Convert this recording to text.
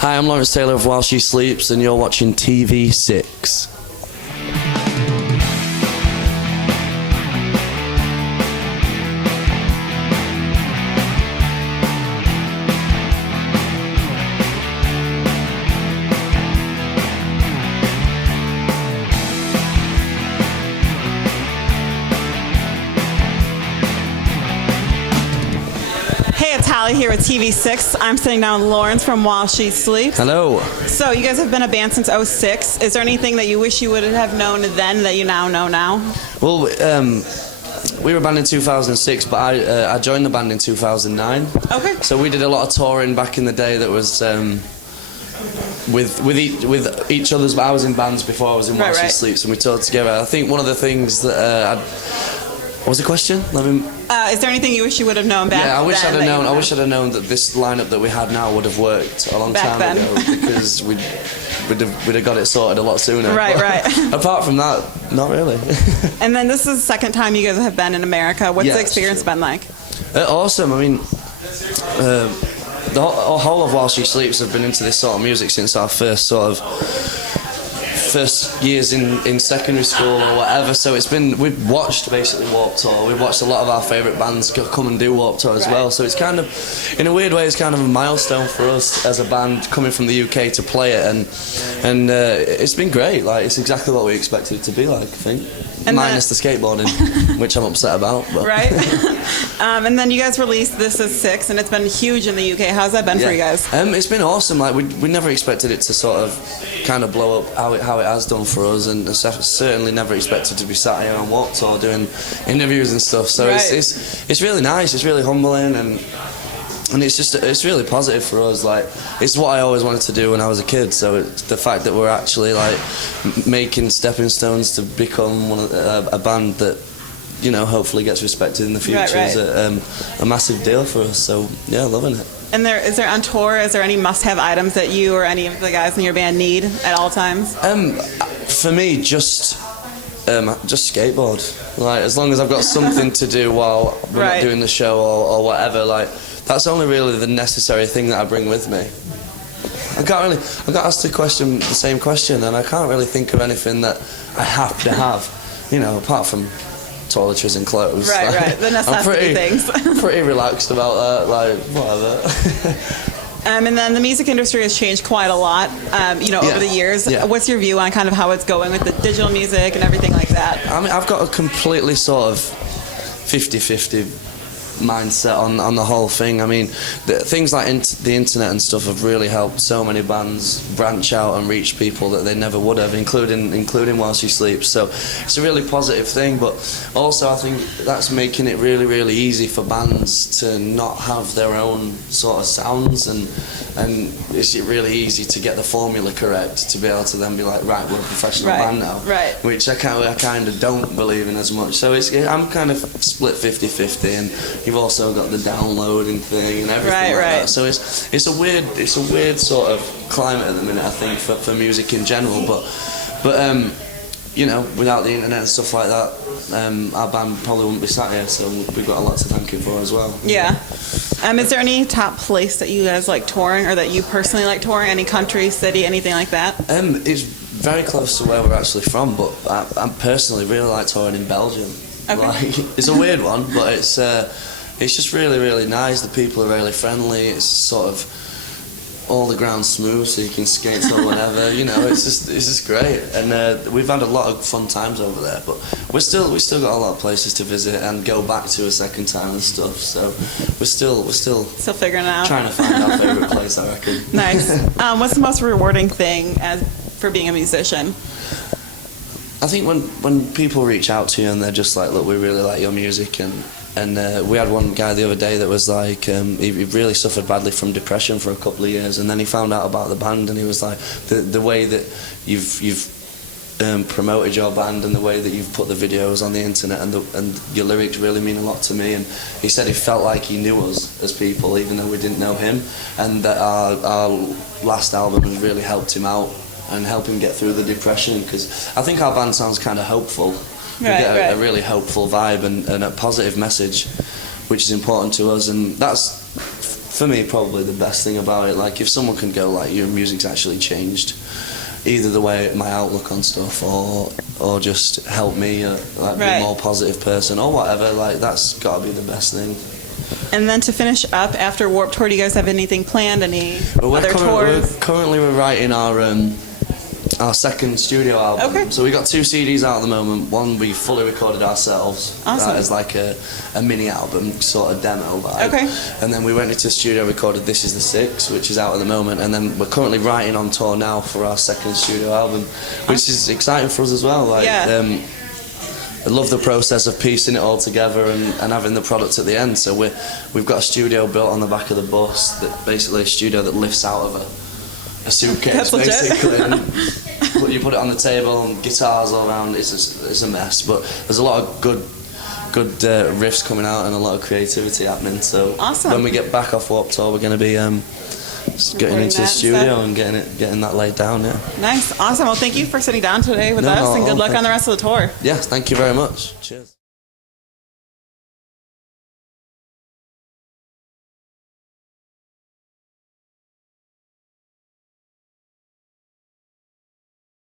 Hi, I'm Lawrence Taylor of While She Sleeps, and you're watching TV6. Hey, it's Hallie here with TV6. I'm sitting down with Lawrence from While She Sleeps. Hello. So you guys have been a band since '06. Is there anything that you wish you would have known then that you now know now? Well, we were a band in 2006, but I joined the band in 2009. Okay. So we did a lot of touring back in the day that was with each other's. But I was in bands before I was in While She Sleeps, and we toured together. I think one of the things that what was the question? Is there anything you wish you would have known back then? Yeah, I wish I'd have known that this lineup that we had now would have worked a long time ago, because we'd have got it sorted a lot sooner. Right. Apart from that, not really. And then this is the second time you guys have been in America. What's the experience been like? Awesome. I mean, the whole of While She Sleeps have been into this sort of music since our first years in secondary school or whatever, so we've watched basically Warped Tour. We've watched a lot of our favourite bands come and do Warped Tour as well, so it's kind of, in a weird way, it's kind of a milestone for us as a band coming from the UK to play it, and it's been great. Like, it's exactly what we expected it to be like, I think. And minus the skateboarding, which I'm upset about. But. Right. And then you guys released This Is 6, and it's been huge in the UK. How's that been for you guys? It's been awesome. Like, we never expected it to sort of kind of blow up how it has done for us, and certainly never expected to be sat here on Warped Tour doing interviews and stuff. So it's really nice. It's really humbling, and it's really positive for us. Like, it's what I always wanted to do when I was a kid. So it's the fact that we're actually like making stepping stones to become a band that, you know, hopefully gets respected in the future is a massive deal for us. So yeah, loving it. And is there on tour, is there any must-have items that you or any of the guys in your band need at all times? For me, just skateboard. Like, as long as I've got something to do while we're not doing the show or whatever, like, that's only really the necessary thing that I bring with me. I got asked the same question, and I can't really think of anything that I have to have, you know, apart from toiletries and clothes. Right. The necessity things. I'm pretty relaxed about that, like, whatever. And then the music industry has changed quite a lot, over the years. Yeah. What's your view on kind of how it's going with the digital music and everything like that? I mean, I've got a completely sort of 50-50 mindset on the whole thing. I mean, things like the internet and stuff have really helped so many bands branch out and reach people that they never would have, including While She Sleeps. So it's a really positive thing, but also I think that's making it really, really easy for bands to not have their own sort of sounds, and it's really easy to get the formula correct to be able to then be like, right, we're a professional band now, which I kind of don't believe in as much. So I'm kind of split 50-50, and you've also got the downloading thing and everything like that. So it's a weird sort of climate at the minute, I think, for music in general. But you know, without the internet and stuff like that, our band probably wouldn't be sat here. So we've got a lot to thank you for as well. Yeah. Is there any top place that you guys like touring, or that you personally like touring? Any country, city, anything like that? It's very close to where we're actually from, but I personally really like touring in Belgium. Okay. Like, it's a weird one, but it's just really, really nice. The people are really friendly. It's sort of all the ground smooth, so you can skate or whatever. You know, it's just great. And we've had a lot of fun times over there. But we still got a lot of places to visit and go back to a second time and stuff. So we're still figuring it out. Trying to find our favorite place, I reckon. Nice. What's the most rewarding thing for being a musician? I think when people reach out to you and they're just like, look, we really like your music, and we had one guy the other day that was like, he really suffered badly from depression for a couple of years, and then he found out about the band, and he was like, the way that you've promoted your band and the way that you've put the videos on the internet and your lyrics really mean a lot to me. And he said he felt like he knew us as people, even though we didn't know him, and that our last album has really helped him out and help him get through the depression, because I think our band sounds kind of hopeful. We get a really hopeful vibe and a positive message, which is important to us, and that's for me, probably the best thing about it. Like, if someone can go, like, your music's actually changed, either the way my outlook on stuff, or just help me like be a more positive person, or whatever. Like, that's got to be the best thing. And then to finish up, after Warped Tour, do you guys have anything planned? Any other tours? Currently, we're writing our second studio album. Okay. So we got 2 CDs out at the moment. One we fully recorded ourselves. Awesome. As like a mini album, sort of demo vibe. Okay. And then we went into the studio, recorded This Is the Six, which is out at the moment. And then we're currently writing on tour now for our second studio album, which is exciting for us as well. Like, I love the process of piecing it all together and having the product at the end. So we've got a studio built on the back of the bus, that basically a studio that lifts out of a suitcase, basically. And you put it on the table, and guitars all around. It's a mess, but there's a lot of good riffs coming out and a lot of creativity happening. So awesome. When we get back off Warped Tour, we're going to be getting into the studio and getting that laid down. Yeah. Nice, awesome. Well, thank you for sitting down today with us, and good luck on the rest of the tour. Yes, thank you very much. Cheers.